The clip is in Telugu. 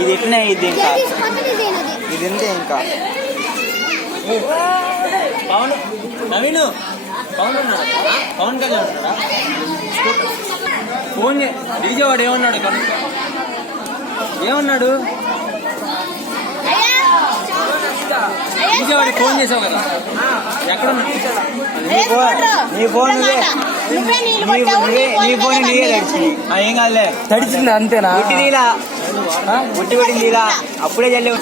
ఇది ఎట్లా ఇది ఇంకా ఇది ఎంత ఇంకా పవన్ నవీన్ పవన్ ఉన్నాడా పవన్ కళ్యాణ్ ఉన్నాడా ఫోన్ డీజే వాడు ఏమన్నాడు ఏమన్నాడు డీజే వాడికి ఫోన్ చేసావు కదా ఎక్కడ నీ ఫోన్ నీకే తడిచి ఏం కాదులే తడిచింది అంతేనా ఉట్టి కొట్టింది ఇలా అప్పుడే చల్లి